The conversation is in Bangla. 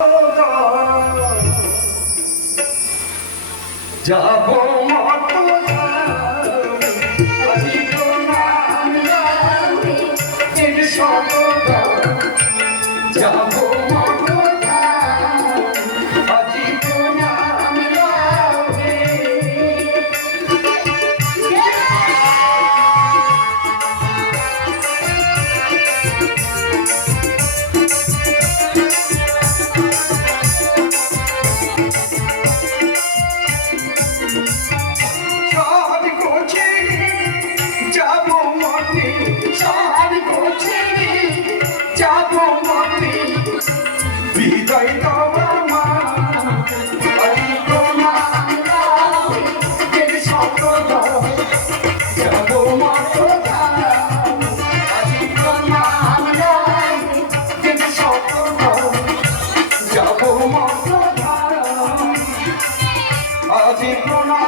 যাব যাব বিদায় দাও আমার আদি কোনা স্বপ্ন যাব মাত্র আদি কোনা স্বপ্ন যাব মাত্র আদি কোনা